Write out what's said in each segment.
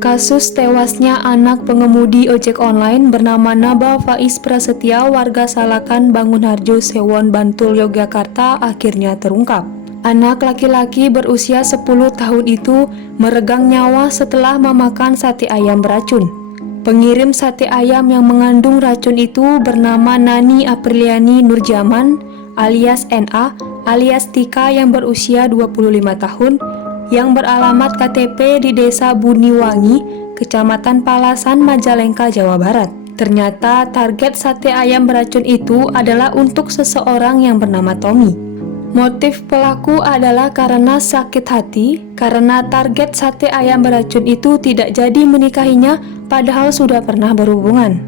Kasus tewasnya anak pengemudi ojek online bernama Naba Faiz Prasetya warga Salakan Bangunharjo Sewon Bantul Yogyakarta akhirnya terungkap. Anak laki-laki berusia 10 tahun itu meregang nyawa setelah memakan sate ayam beracun. Pengirim sate ayam yang mengandung racun itu bernama Nani Apriliani Nurjaman alias NA alias Tika yang berusia 25 tahun yang beralamat KTP di Desa Buniwangi, Kecamatan Palasan, Majalengka, Jawa Barat. Ternyata target sate ayam beracun itu adalah untuk seseorang yang bernama Tommy. Motif pelaku adalah karena sakit hati, karena target sate ayam beracun itu tidak jadi menikahinya padahal sudah pernah berhubungan.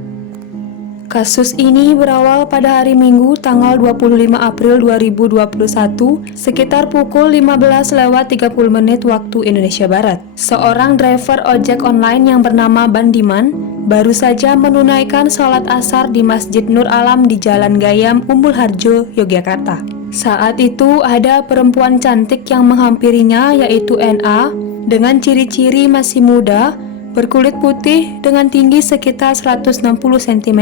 Kasus ini berawal pada hari Minggu tanggal 25 April 2021 sekitar pukul 15.30 waktu Indonesia Barat. Seorang driver ojek online yang bernama Bandiman baru saja menunaikan sholat asar di Masjid Nur Alam di Jalan Gayam, Umbul Harjo, Yogyakarta. Saat itu ada perempuan cantik yang menghampirinya yaitu NA dengan ciri-ciri masih muda, berkulit putih dengan tinggi sekitar 160 cm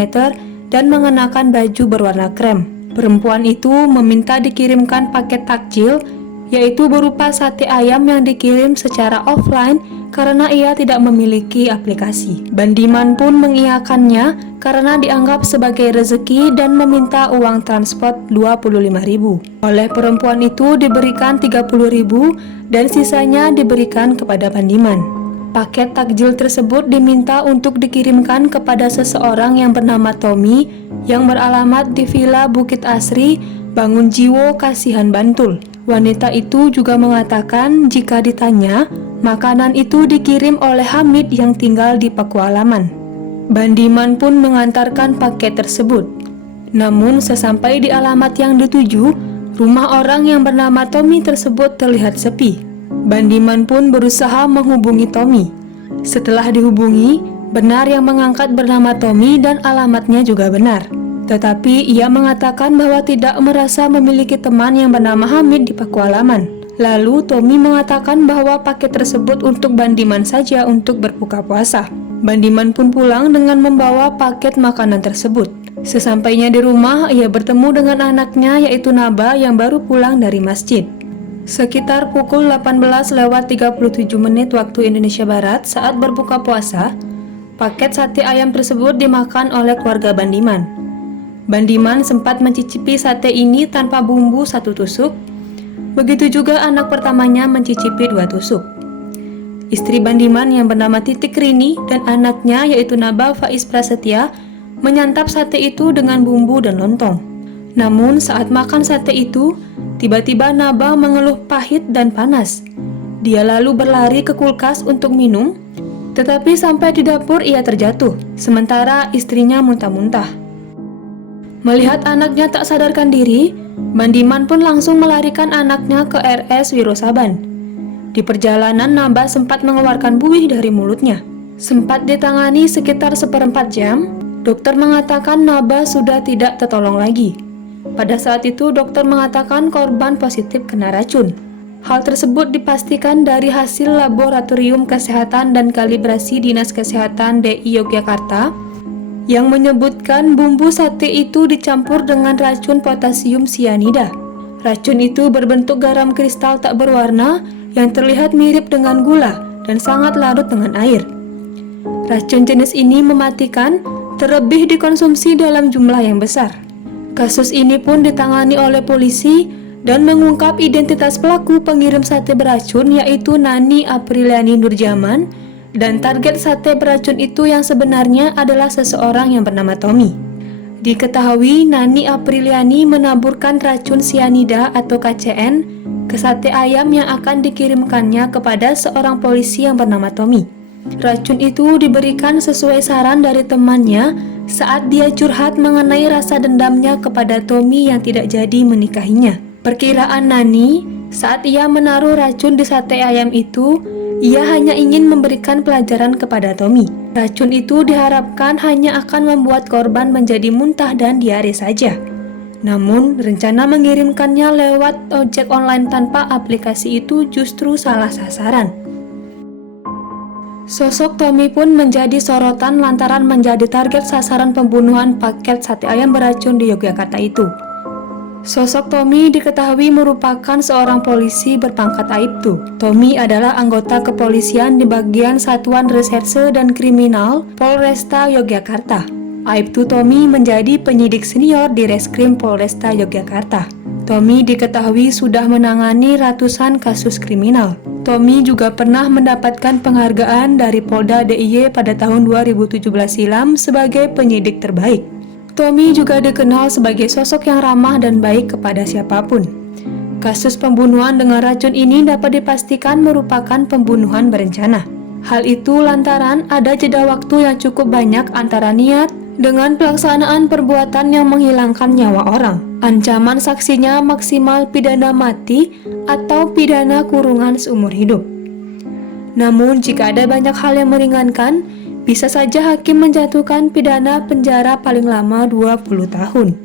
dan mengenakan baju berwarna krem. Perempuan itu meminta dikirimkan paket takjil, yaitu berupa sate ayam yang dikirim secara offline karena ia tidak memiliki aplikasi. Bandiman pun mengiyakannya karena dianggap sebagai rezeki dan meminta uang transport 25.000. Oleh perempuan itu diberikan 30.000 dan sisanya diberikan kepada Bandiman. Paket takjil tersebut diminta untuk dikirimkan kepada seseorang yang bernama Tommy yang beralamat di Villa Bukit Asri, Bangunjiwo, Kasihan, Bantul. Wanita itu juga mengatakan jika ditanya, makanan itu dikirim oleh Hamid yang tinggal di Pakualaman. Bandiman pun mengantarkan paket tersebut. Namun sesampai di alamat yang dituju, rumah orang yang bernama Tommy tersebut terlihat sepi. Bandiman pun berusaha menghubungi Tommy. Setelah dihubungi, benar yang mengangkat bernama Tommy dan alamatnya juga benar. Tetapi ia mengatakan bahwa tidak merasa memiliki teman yang bernama Hamid di Pakualaman. Lalu Tommy mengatakan bahwa paket tersebut untuk Bandiman saja untuk berbuka puasa. Bandiman pun pulang dengan membawa paket makanan tersebut. Sesampainya di rumah, ia bertemu dengan anaknya yaitu Naba yang baru pulang dari masjid. Sekitar pukul 18.37 waktu Indonesia Barat saat berbuka puasa, paket sate ayam tersebut dimakan oleh keluarga Bandiman. Bandiman sempat mencicipi sate ini tanpa bumbu 1 tusuk, begitu juga anak pertamanya mencicipi 2 tusuk. Istri Bandiman yang bernama Titik Rini dan anaknya yaitu Naba Faiz Prasetya menyantap sate itu dengan bumbu dan lontong. Namun saat makan sate itu, tiba-tiba Naba mengeluh pahit dan panas. Dia lalu berlari ke kulkas untuk minum, tetapi sampai di dapur ia terjatuh, sementara istrinya muntah-muntah. Melihat anaknya tak sadarkan diri, Bandiman pun langsung melarikan anaknya ke RS Wirosaban. Di perjalanan Naba sempat mengeluarkan buih dari mulutnya. Sempat ditangani sekitar 1/4 jam, dokter mengatakan Naba sudah tidak tertolong lagi. Pada saat itu dokter mengatakan korban positif kena racun. Hal tersebut dipastikan dari hasil laboratorium kesehatan dan kalibrasi Dinas Kesehatan DI Yogyakarta yang menyebutkan bumbu sate itu dicampur dengan racun potasium sianida. Racun itu berbentuk garam kristal tak berwarna yang terlihat mirip dengan gula dan sangat larut dengan air. Racun jenis ini mematikan, terlebih dikonsumsi dalam jumlah yang besar. Kasus ini pun ditangani oleh polisi dan mengungkap identitas pelaku pengirim sate beracun yaitu Nani Apriliani Nurjaman dan target sate beracun itu yang sebenarnya adalah seseorang yang bernama Tommy. Diketahui Nani Apriliani menaburkan racun sianida atau KCN ke sate ayam yang akan dikirimkannya kepada seorang polisi yang bernama Tommy. Racun itu diberikan sesuai saran dari temannya saat dia curhat mengenai rasa dendamnya kepada Tommy yang tidak jadi menikahinya. Perkiraan Nani, saat ia menaruh racun di sate ayam itu, ia hanya ingin memberikan pelajaran kepada Tommy. Racun itu diharapkan hanya akan membuat korban menjadi muntah dan diare saja. Namun, rencana mengirimkannya lewat ojek online tanpa aplikasi itu justru salah sasaran. Sosok Tommy pun menjadi sorotan lantaran menjadi target sasaran pembunuhan paket sate ayam beracun di Yogyakarta itu. Sosok Tommy diketahui merupakan seorang polisi berpangkat Aibtu. Tommy adalah anggota kepolisian di bagian Satuan Reserse dan Kriminal Polresta Yogyakarta. Aibtu Tommy menjadi penyidik senior di Reskrim Polresta Yogyakarta. Tommy diketahui sudah menangani ratusan kasus kriminal. Tommy juga pernah mendapatkan penghargaan dari Polda DIY pada tahun 2017 silam sebagai penyidik terbaik. Tommy juga dikenal sebagai sosok yang ramah dan baik kepada siapapun. Kasus pembunuhan dengan racun ini dapat dipastikan merupakan pembunuhan berencana. Hal itu lantaran ada jeda waktu yang cukup banyak antara niat dengan pelaksanaan perbuatan yang menghilangkan nyawa orang. Ancaman saksinya maksimal pidana mati atau pidana kurungan seumur hidup. Namun jika ada banyak hal yang meringankan, bisa saja hakim menjatuhkan pidana penjara paling lama 20 tahun.